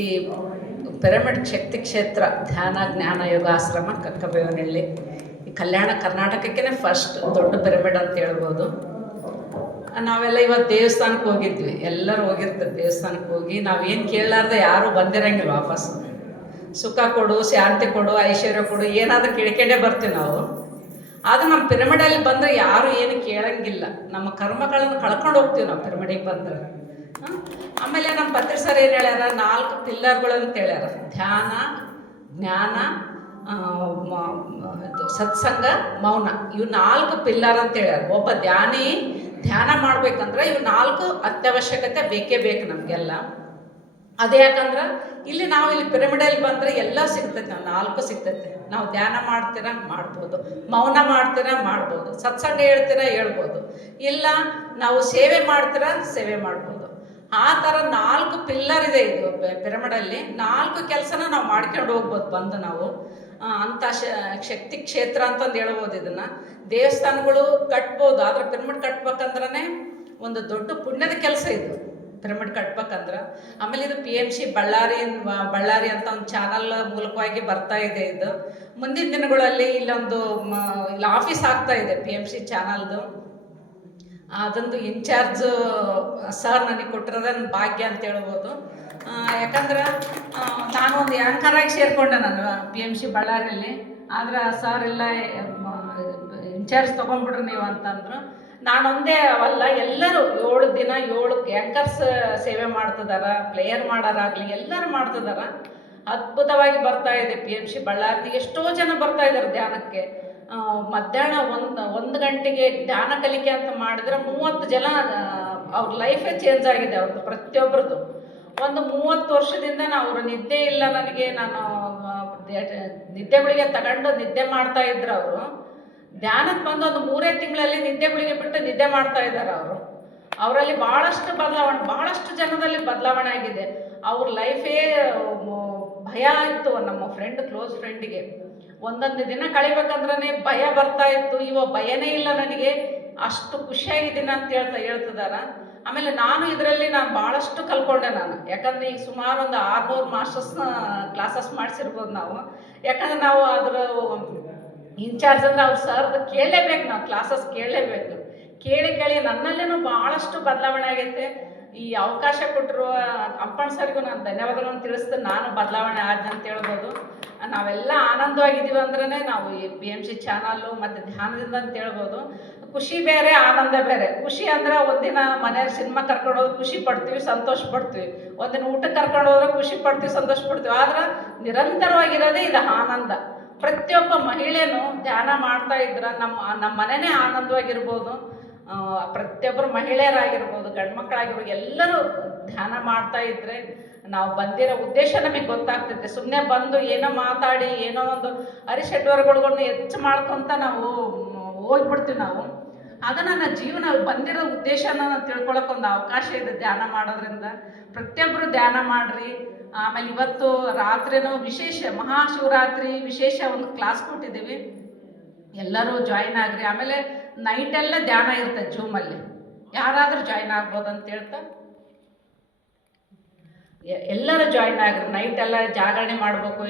ಈ ಪಿರಮಿಡ್ ಶಕ್ತಿ ಕ್ಷೇತ್ರ ಧ್ಯಾನ ಜ್ಞಾನ ಯೋಗಾಶ್ರಮ ಕಕ್ಕಬೇವನಹಳ್ಳಿ ಈ ಕಲ್ಯಾಣ ಕರ್ನಾಟಕಕ್ಕೇ ಫಸ್ಟ್ ದೊಡ್ಡ ಪಿರಮಿಡ್ ಅಂತ ಹೇಳ್ಬೋದು. ನಾವೆಲ್ಲ ಇವತ್ತು ದೇವಸ್ಥಾನಕ್ಕೆ ಹೋಗಿದ್ವಿ, ಎಲ್ಲರೂ ಹೋಗಿರ್ತಾರೆ ದೇವಸ್ಥಾನಕ್ಕೆ ಹೋಗಿ ನಾವೇನು ಕೇಳಲಾರ್ದೆ ಯಾರೂ ಬಂದಿರಂಗಿಲ್ಲ ವಾಪಸ್ಸು. ಸುಖ ಕೊಡು, ಶಾಂತಿ ಕೊಡು, ಐಶ್ವರ್ಯ ಕೊಡು, ಏನಾದರೂ ಕೇಳ್ಕೊಂಡೇ ಬರ್ತೀವಿ ನಾವು. ಆದರೆ ನಮ್ಮ ಪಿರಮಿಡಲ್ಲಿ ಬಂದರೆ ಯಾರು ಏನು ಕೇಳಂಗಿಲ್ಲ, ನಮ್ಮ ಕರ್ಮಗಳನ್ನು ಕಳ್ಕೊಂಡು ಹೋಗ್ತೀವಿ ನಾವು ಪಿರಮಿಡಿಗೆ ಬಂದರೆ. ಆಮೇಲೆ ನಮ್ಮ ಪತ್ರಿ ಸರ್ ಏನು ಹೇಳ್ಯಾರ, 4 ಪಿಲ್ಲರ್ಗಳಂತ ಹೇಳ್ಯಾರ: ಧ್ಯಾನ, ಜ್ಞಾನ, ಸತ್ಸಂಗ, ಮೌನ. ಇವು 4 ಪಿಲ್ಲರ್ ಅಂತ ಹೇಳ್ಯಾರ. ಒಬ್ಬ ಧ್ಯಾನ ಮಾಡ್ಬೇಕಂದ್ರೆ ಇವು 4 ಅತ್ಯವಶ್ಯಕತೆ ಬೇಕೇ ಬೇಕು ನಮಗೆಲ್ಲ. ಅದೇ ಯಾಕಂದ್ರೆ ಇಲ್ಲಿ ನಾವು ಇಲ್ಲಿ ಪಿರಮಿಡಲ್ಲಿ ಬಂದರೆ ಎಲ್ಲ ಸಿಗ್ತೈತೆ, ನಾವು 4 ಸಿಗ್ತೈತೆ. ನಾವು ಧ್ಯಾನ ಮಾಡ್ತೀರಾ ಮಾಡ್ಬೋದು, ಮೌನ ಮಾಡ್ತೀರಾ ಮಾಡ್ಬೋದು, ಸತ್ಸಂಗ ಹೇಳ್ಬೋದು, ಇಲ್ಲ ನಾವು ಸೇವೆ ಮಾಡ್ತೀರಾ ಸೇವೆ ಮಾಡ್ಬೋದು. ಆ ಥರ 4 ಪಿಲ್ಲರ್ ಇದೆ ಇದು ಪಿರಮಿಡಲ್ಲಿ. 4 ಕೆಲಸನ ನಾವು ಮಾಡ್ಕೊಂಡು ಹೋಗ್ಬೋದು ಬಂದು ನಾವು. ಅಂಥ ಶಕ್ತಿ ಕ್ಷೇತ್ರ ಅಂತಂದು ಹೇಳ್ಬೋದು. ಇದನ್ನು ದೇವಸ್ಥಾನಗಳು ಕಟ್ಬೋದು, ಆದರೆ ಪಿರಮಿಡ್ ಕಟ್ಬೇಕಂದ್ರೆ ಒಂದು ದೊಡ್ಡ ಪುಣ್ಯದ ಕೆಲಸ ಇದು ಪಿರಮಿಡ್ ಕಟ್ಬೇಕಂದ್ರೆ. ಆಮೇಲೆ ಇದು PMC ಬಳ್ಳಾರಿ ಅಂತ ಒಂದು ಚಾನಲ್ ಮೂಲಕವಾಗಿ ಬರ್ತಾ ಇದೆ. ಇದು ಮುಂದಿನ ದಿನಗಳಲ್ಲಿ ಇಲ್ಲಿ ಆಫೀಸ್ ಆಗ್ತಾ ಇದೆ PMC ಚಾನಲ್ದು. ಅದೊಂದು ಇನ್ಚಾರ್ಜ್ ಸರ್ ನನಗೆ ಕೊಟ್ಟಿರೋದು ನನ್ನ ಭಾಗ್ಯ ಅಂತ ಹೇಳ್ಬೋದು. ಯಾಕಂದ್ರೆ ನಾನು ಒಂದು ಆ್ಯಂಕರಾಗಿ ಸೇರಿಕೊಂಡೆ ನಾನು PMC ಬಳ್ಳಾರಿಯಲ್ಲಿ. ಆದ್ರೆ ಸರ್ ಎಲ್ಲ ಇನ್ಚಾರ್ಜ್ ತೊಗೊಂಡ್ಬಿಡ್ರಿ ನೀವು ಅಂತಂದರು. ನಾನೊಂದೇ ಅವಲ್ಲ, ಎಲ್ಲರೂ 7 ದಿನ 7 ಆ್ಯಂಕರ್ಸ್ ಸೇವೆ ಮಾಡ್ತಿದಾರ, ಪ್ಲೇಯರ್ ಮಾಡೋರಾಗಲಿ ಎಲ್ಲರೂ ಮಾಡ್ತಿದಾರ. ಅದ್ಭುತವಾಗಿ ಬರ್ತಾ ಇದೆ PMC ಬಳ್ಳಾರಿ. ಎಷ್ಟೋ ಜನ ಬರ್ತಾ ಇದ್ದಾರೆ ಧ್ಯಾನಕ್ಕೆ. ಮಧ್ಯಾಹ್ನ 1 ಗಂಟೆಗೆ ಧ್ಯಾನ ಕಲಿಕೆ ಅಂತ ಮಾಡಿದ್ರೆ 30 ಜನ ಅವ್ರ ಲೈಫೇ ಚೇಂಜ್ ಆಗಿದೆ ಅವ್ರದ್ದು ಪ್ರತಿಯೊಬ್ಬರದ್ದು. ಒಂದು 30 ವರ್ಷದಿಂದ ಅವ್ರ ನಿದ್ದೆ ಇಲ್ಲ ನನಗೆ, ನಾನು ನಿದ್ದೆಗಳಿಗೆ ತಗೊಂಡು ನಿದ್ದೆ ಮಾಡ್ತಾ ಇದ್ರು ಅವರು. ಧ್ಯಾನಕ್ಕೆ ಬಂದು ಒಂದು 3 ತಿಂಗಳಲ್ಲಿ ನಿದ್ದೆಗಳಿಗೆ ಬಿಟ್ಟು ನಿದ್ದೆ ಮಾಡ್ತಾ ಇದ್ದಾರೆ ಅವರು. ಅವರಲ್ಲಿ ಭಾಳಷ್ಟು ಜನದಲ್ಲಿ ಬದಲಾವಣೆ ಆಗಿದೆ. ಅವ್ರ ಲೈಫೇ ಭಯ ಇತ್ತು. ನಮ್ಮ ಕ್ಲೋಸ್ ಫ್ರೆಂಡಿಗೆ ಒಂದೊಂದು ದಿನ ಕಳಿಬೇಕಂದ್ರೆ ಭಯ ಬರ್ತಾ ಇತ್ತು. ಭಯನೇ ಇಲ್ಲ ನನಗೆ, ಅಷ್ಟು ಖುಷಿಯಾಗಿದ್ದೀನಿ ಅಂತ ಹೇಳ್ತಿದಾರ. ಆಮೇಲೆ ಇದರಲ್ಲಿ ನಾನು ಭಾಳಷ್ಟು ಕಲ್ಕೊಂಡೆ ನಾನು. ಯಾಕಂದರೆ ಈಗ ಸುಮಾರು ಒಂದು 600 ಮಾಸ್ಟರ್ಸ್ನ ಕ್ಲಾಸಸ್ ಮಾಡಿಸಿರ್ಬೋದು ನಾವು. ಯಾಕಂದ್ರೆ ನಾವು ಅದರ ಇನ್ಚಾರ್ಜ್ ಅಂದ್ರೆ ಅವ್ರು ಸರ್ದು ಕೇಳಲೇಬೇಕು, ನಾವು ಕ್ಲಾಸಸ್ ಕೇಳಲೇಬೇಕು. ಕೇಳಿ ನನ್ನಲ್ಲೇನೂ ಭಾಳಷ್ಟು ಬದಲಾವಣೆ ಆಗೈತೆ. ಈ ಅವಕಾಶ ಕೊಟ್ಟಿರುವ ಅಪ್ಪಣ್ಣ ಸರ್ಗೂ ನಾನು ಧನ್ಯವಾದಗಳನ್ನು ತಿಳಿಸ್ತೀನಿ. ನಾನು ಬದಲಾವಣೆ ಆದ್ನೆ ಅಂತ ಹೇಳ್ಬೋದು. ನಾವೆಲ್ಲ ಆನಂದವಾಗಿದ್ದೀವಿ ಅಂದ್ರೆ ನಾವು ಈ PMC ಚಾನಲ್ಲು ಮತ್ತು ಧ್ಯಾನದಿಂದ ಅಂತ ಹೇಳ್ಬೋದು. ಖುಷಿ ಬೇರೆ, ಆನಂದ ಬೇರೆ. ಖುಷಿ ಅಂದ್ರೆ ಒಂದಿನ ಮನೆಯವ್ರು ಸಿನಿಮಾ ಕರ್ಕೊಂಡು ಹೋದ್ರೆ ಖುಷಿ ಪಡ್ತೀವಿ, ಸಂತೋಷ ಪಡ್ತೀವಿ. ಒಂದಿನ ಊಟಕ್ಕೆ ಕರ್ಕೊಂಡು ಹೋದ್ರೆ ಖುಷಿ ಪಡ್ತೀವಿ, ಸಂತೋಷ ಪಡ್ತೀವಿ. ಆದ್ರೆ ನಿರಂತರವಾಗಿರೋದೇ ಇದು ಆನಂದ. ಪ್ರತಿಯೊಬ್ಬ ಮಹಿಳೆನೂ ಧ್ಯಾನ ಮಾಡ್ತಾ ಇದ್ರೆ ನಮ್ಮ ಮನೆಯೇ ಆನಂದವಾಗಿರ್ಬೋದು. ಪ್ರತಿಯೊಬ್ಬರು ಮಹಿಳೆಯರಾಗಿರ್ಬೋದು, ಗಂಡು ಮಕ್ಕಳಾಗಿರ್ಬೋದು, ಎಲ್ಲರೂ ಧ್ಯಾನ ಮಾಡ್ತಾ ಇದ್ರೆ ನಾವು ಬಂದಿರೋ ಉದ್ದೇಶ ನಮಗೆ ಗೊತ್ತಾಗ್ತೈತೆ. ಸುಮ್ಮನೆ ಬಂದು ಏನೋ ಮಾತಾಡಿ ಏನೋ ಒಂದು ಅರಿಷಡ್ವರ್ಗಳ್ಗಳನ್ನ ಹೆಚ್ಚು ಮಾಡ್ಕೊತ ನಾವು ಹೋಗ್ಬಿಡ್ತೀವಿ ನಾವು. ಆಗ ನನ್ನ ಜೀವನ ಬಂದಿರೋ ಉದ್ದೇಶನ ತಿಳ್ಕೊಳಕ್ಕೆ ಒಂದು ಅವಕಾಶ ಇದೆ ಧ್ಯಾನ ಮಾಡೋದ್ರಿಂದ. ಪ್ರತಿಯೊಬ್ಬರು ಧ್ಯಾನ ಮಾಡಿರಿ. ಆಮೇಲೆ ಇವತ್ತು ರಾತ್ರಿನೂ ವಿಶೇಷ ಮಹಾಶಿವರಾತ್ರಿ ವಿಶೇಷ ಒಂದು ಕ್ಲಾಸ್ ಕೊಟ್ಟಿದ್ದೀವಿ, ಎಲ್ಲರೂ ಜಾಯಿನ್ ಆಗ್ರಿ. ಆಮೇಲೆ ನೈಟೆಲ್ಲ ಧ್ಯಾನ ಇರುತ್ತೆ ಜೂಮಲ್ಲಿ, ಯಾರಾದರೂ ಜಾಯಿನ್ ಆಗ್ಬೋದು ಅಂತ ಹೇಳ್ತಾ ಎಲ್ಲರೂ ಜಾಯಿನ್ ಆಗ್ರಿ. ನೈಟೆಲ್ಲ ಜಾಗರಣೆ ಮಾಡಬೇಕು.